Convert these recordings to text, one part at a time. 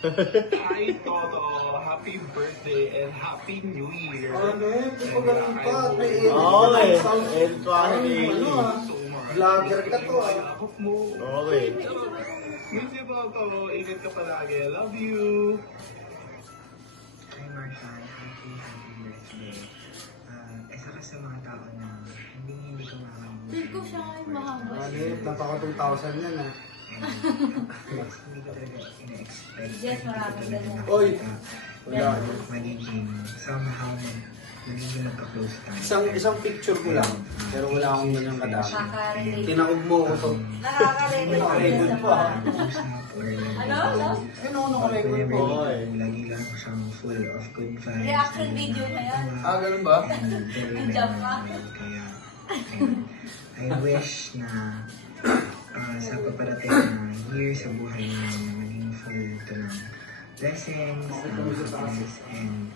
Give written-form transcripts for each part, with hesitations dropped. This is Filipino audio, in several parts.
Hi, Toto. Happy birthday and Happy New Year. Ano eh, di pa ganun pa. May Okay. sound. And quality. Vlogger ka to ah. Yakap mo. Okay. Miss you, Toto. Ingat ka palagi. I love you. Hi Marshall, happy birthday. Isa ka sa mga tao na hindi ko makakabuti. Feel ko siya ay mahaba. Ano eh, napaka 2,000 yan ah. Hindi ko talaga ina-expect. Yes, maraming ganyan. Oy! Wala. Magiging somehow magiging magka-close tayo. Isang picture ko lang. Pero wala akong ganyan kadami. Nakaka-relate. Tinaog mo ko to. Nakaka-relate. Nakarecord pa. Ano? Ano? Ano nakarecord po? Lagi lang siyang full of good vibes. Reaction video na yan. Ah, ganun ba? Very Jump ka. Kaya, I wish na sa paparating na year sa buhay niyo na maging full ito ng blessings, happiness, and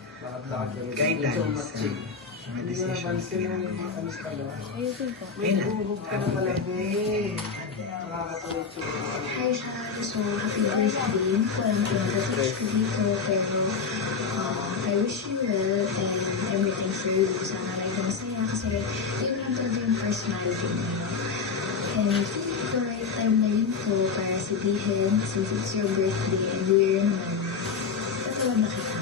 guidance sa mga decisions na ginagawa ko sa buhay. Ayun na. Happy birthday! Hi, Shai. So, happy birthday. Walang pinag-wish ko dito, pero I wish you well and everything for you. Sana lagi masaya kasi yun lang talaga yung personality mo. And feeling ko right time na yun po para sabihin since it's your birthday and New Year naman. Tatawag na kita.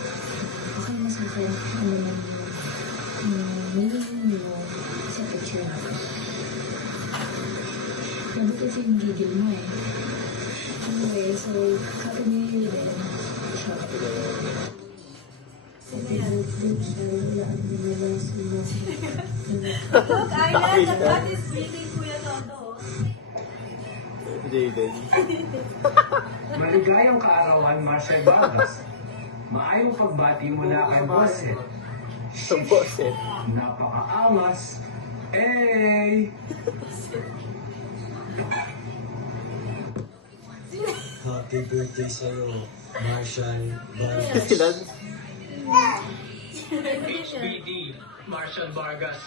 Okay na sa akin ano naman yung meaning mo sa picture natin. Sabi kasi yung gigil mo eh. Anyway, so, happy New Year din. Ciao. Happy birthday, Shai. Wala ang naman Look, Island, that is really Kuya Toto. Jaden. Maligayang kaarawan, Marshall Vargas. Maayong pagbati mula kay Boset. Sa boses. Napakaangas. Hey! Happy birthday sa'yo, Marshall Vargas. Ilan? HBD. Marshall Vargas.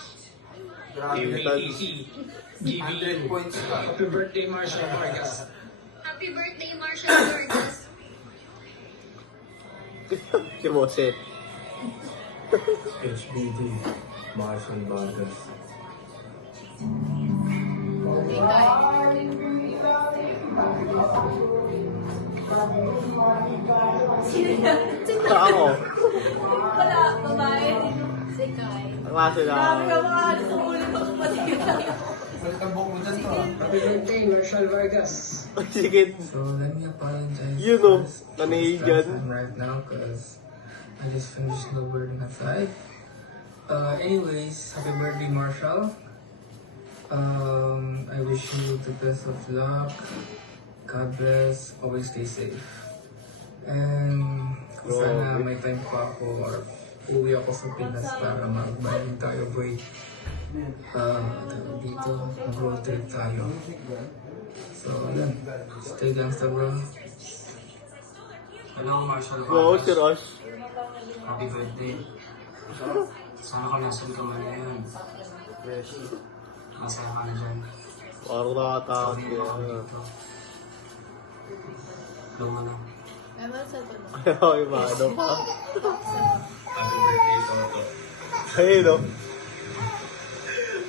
Grabe. ATC. 100 points ka. Happy birthday, Marshall Vargas. Happy birthday, Marshall Vargas. Si Boset. HBD, Marshall Vargas. Sino yan? Si Sa ako. Wala, babae. Si Kai. Ang klase na Marami ako. ka mga alis sa ulo ko. Patigil tayo. Salit ang buhok mo dyan to ah. Happy birthday, Marshall Vargas. Sige. So, let me apologize. You know, for this nanahigan. time right now because I just finished snowboarding outside. Anyways, happy birthday, Marshall. I wish you the best of luck. God bless. Always stay safe. And kung sana may time pa ako or uwi ako sa Pinas para mag-bonding tayo, boy. Dito, mag-road trip tayo. So, yun. Stay gangsta, bro. Hello, Marshall Wow, si Rosh. Happy birthday. Sana ka nasan ka man yan. Masaya ka na dyan. Parang nakatakot Sorry ako yan. dito. Luma na. Ewan sa ito. Ayaw, yung mga ano pa. Happy birthday, Toto. Ayun, no?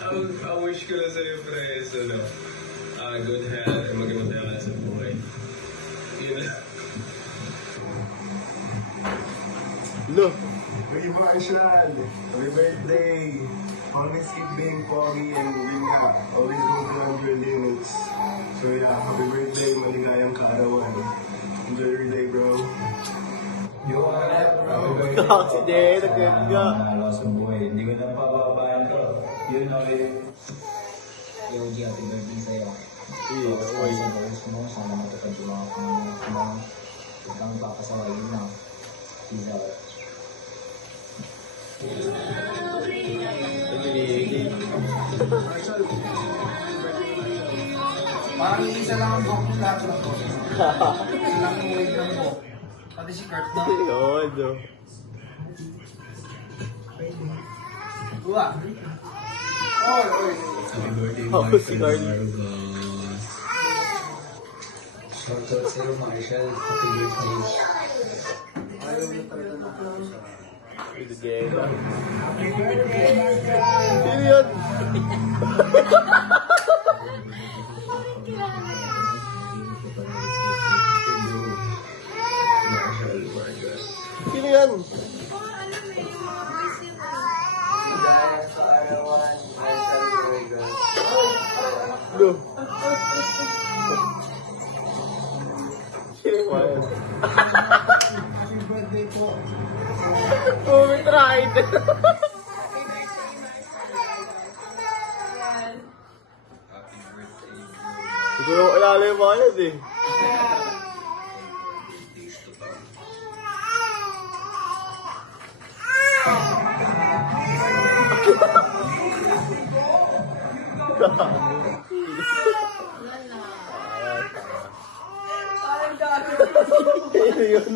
Ang wish ko na sa'yo, pre, is good health and maging masaya ka sa buhay. Yun lang. No. Hey, Marshall! Happy birthday! Always keep being foggy and always go beyond your limits. So yeah, happy birthday, maligayang kaarawan. Enjoy your day, bro. Yo, bro. Si Jay, nagkanga. Nanalo sa buhay. Hindi ko na pababaan to. Yun na Yo, G, happy birthday sa'yo. Iya, Sa goals mo, sana matupad yung mga pangalit mo. Huwag kang papasawayin na. Peace out. Parang isa lang ang buhok mo lahat ng to. Isa lang yung wave ng buhok. Pati si Kurt na. Yun, no? Tuwa. Oy, oy. Happy birthday, Oh, si Carly. Shoutout sa'yo, Marshall. Happy birthday. Gena. Happy birthday, Marshall! Sino yun? Sino yan? Do. Sino yan? Happy birthday po. Oh, may tried. Siguro kilala yung mga yan eh. Parang gagawin. Sino yun?